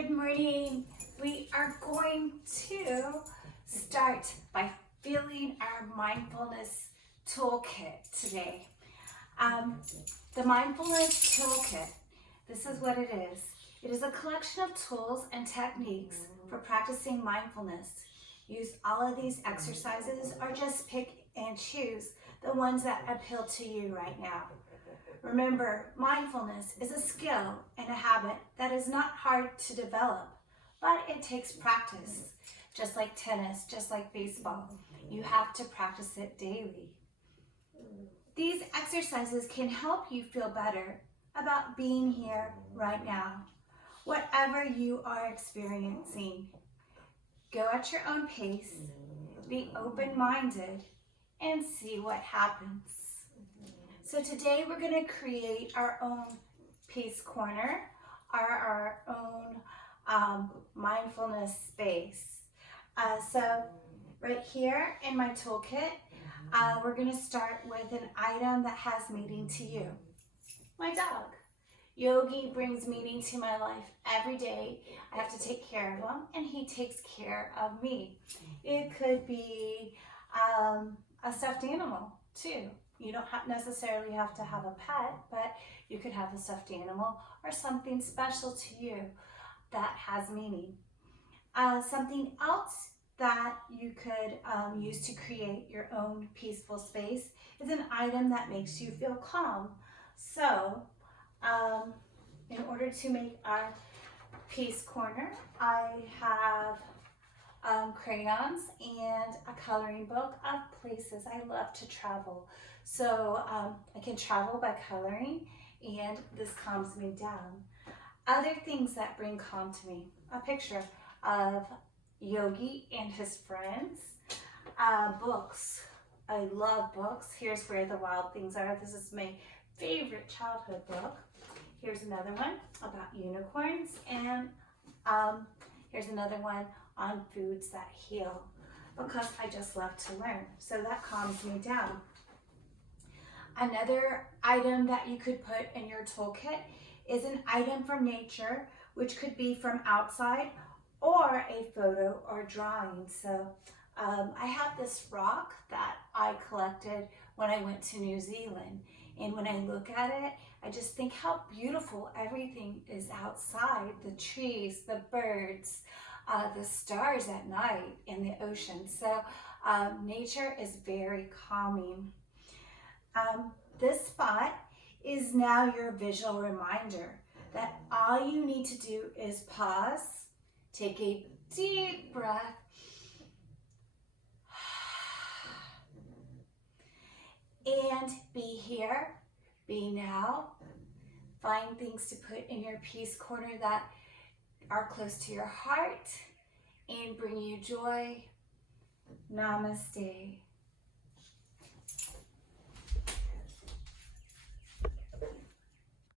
Good morning. We are going to start by filling our mindfulness toolkit today. The mindfulness toolkit, this is what it is. It is a collection of tools and techniques for practicing mindfulness. Use all of these exercises or just pick and choose the ones that appeal to you right now. Remember, mindfulness is a skill and a habit that is not hard to develop, but it takes practice. Just like tennis, just like baseball, you have to practice it daily. These exercises can help you feel better about being here right now. Whatever you are experiencing, go at your own pace, be open-minded, and see what happens. So today we're going to create our own peace corner, our own mindfulness space. So right here in my toolkit, we're going to start with an item that has meaning to you. My dog. Yogi brings meaning to my life every day. I have to take care of him, and he takes care of me. It could be a stuffed animal too. You don't necessarily have to have a pet, but you could have a stuffed animal or something special to you that has meaning. Something else that you could use to create your own peaceful space is an item that makes you feel calm. So, in order to make our peace corner, I have crayons and a coloring book of places I love to travel. So I can travel by coloring, and this calms me down. Other things that bring calm to me, a picture of Yogi and his friends. Books, I love books. Here's Where the Wild Things Are. This is my favorite childhood book. Here's another one about unicorns, and here's another one on foods that heal, because I just love to learn. So that calms me down. Another item that you could put in your toolkit is an item from nature, which could be from outside or a photo or drawing. So I have this rock that I collected when I went to New Zealand. And when I look at it, I just think how beautiful everything is outside. The trees, the birds, the stars at night, and the ocean. So nature is very calming. This spot is now your visual reminder that all you need to do is pause, take a deep breath, and be here, be now. Find things to put in your peace corner that are close to your heart and bring you joy. Namaste.